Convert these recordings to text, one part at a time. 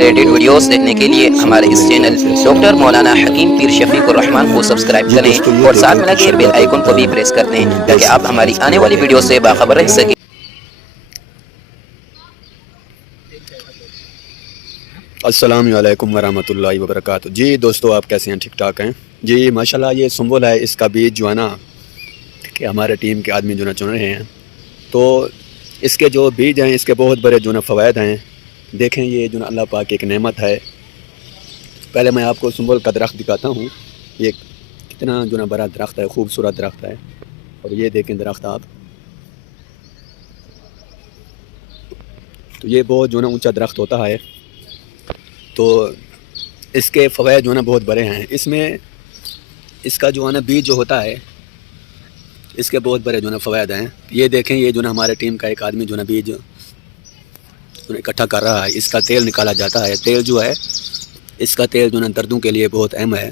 Related videos دیکھنے کے لیے ہمارے اس چینل ڈاکٹر مولانا حکیم پیر شفیق الرحمان کو سبسکرائب کریں اور ساتھ میں لگے بیل آئیکن کو بھی پریس کر دیں تاکہ آپ ہماری آنے والی ویڈیو سے باخبر رہ سکیں۔ السلام علیکم ورحمۃ اللہ وبرکاتہ۔ جی دوستو، آپ کیسے ہیں؟ ٹھیک ٹھاک ہیں؟ جی ماشاءاللہ، یہ سنبل ہے، اس کا بیج جو ہے نا کہ ہمارے ٹیم کے آدمی جو نا چن رہے ہیں، تو اس کے جو بیج ہیں اس کے بہت بڑے جو نا فوائد ہیں۔ دیکھیں، یہ جو نا اللہ پاک کی ایک نعمت ہے۔ پہلے میں آپ کو سنبل کا درخت دکھاتا ہوں۔ یہ کتنا جو نا بڑا درخت ہے، خوبصورت درخت ہے۔ اور یہ دیکھیں درخت آپ، تو یہ بہت جو نا اونچا درخت ہوتا ہے۔ تو اس کے فوائد جو ہے نا بہت بڑے ہیں۔ اس میں اس کا جو ہے نا بیج جو ہوتا ہے، اس کے بہت بڑے جو ہے نا فوائد ہیں۔ یہ دیکھیں، یہ جو نا ہمارے ٹیم کا ایک آدمی جو نا بیج اکٹھا کر رہا ہے۔ اس کا تیل نکالا جاتا ہے۔ تیل جو ہے، اس کا تیل جو نا دردوں کے لیے بہت اہم ہے۔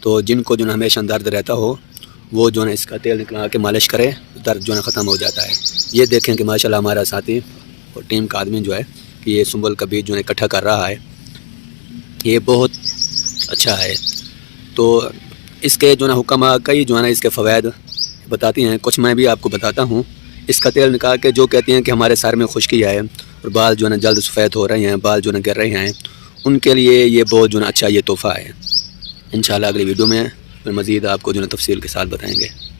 تو جن کو جو نا ہمیشہ درد رہتا ہو، وہ جو نا اس کا تیل نکلا کے مالش کرے، درد جو نا ختم ہو جاتا ہے۔ یہ دیکھیں کہ ماشاءاللہ ہمارا ساتھی اور ٹیم کا آدمی جو ہے کہ یہ سنبل کا بیج جو ہے اکٹھا کر رہا ہے۔ یہ بہت اچھا ہے۔ تو اس کے جو نا حکم کئی جو ہے نا اس کے فوائد بتاتی ہیں، کچھ میں بھی آپ کو بتاتا ہوں۔ اس کا تیل نکال کے جو کہتے ہیں کہ ہمارے سر میں خشکی ہے اور بال جو ہے نا جلد سفید ہو رہے ہیں، بال جو ہے نا گر رہے ہیں، ان کے لیے یہ بہت جو ہے نا اچھا یہ تحفہ ہے۔ انشاءاللہ اگلی ویڈیو میں مزید آپ کو جو ہے نا تفصیل کے ساتھ بتائیں گے۔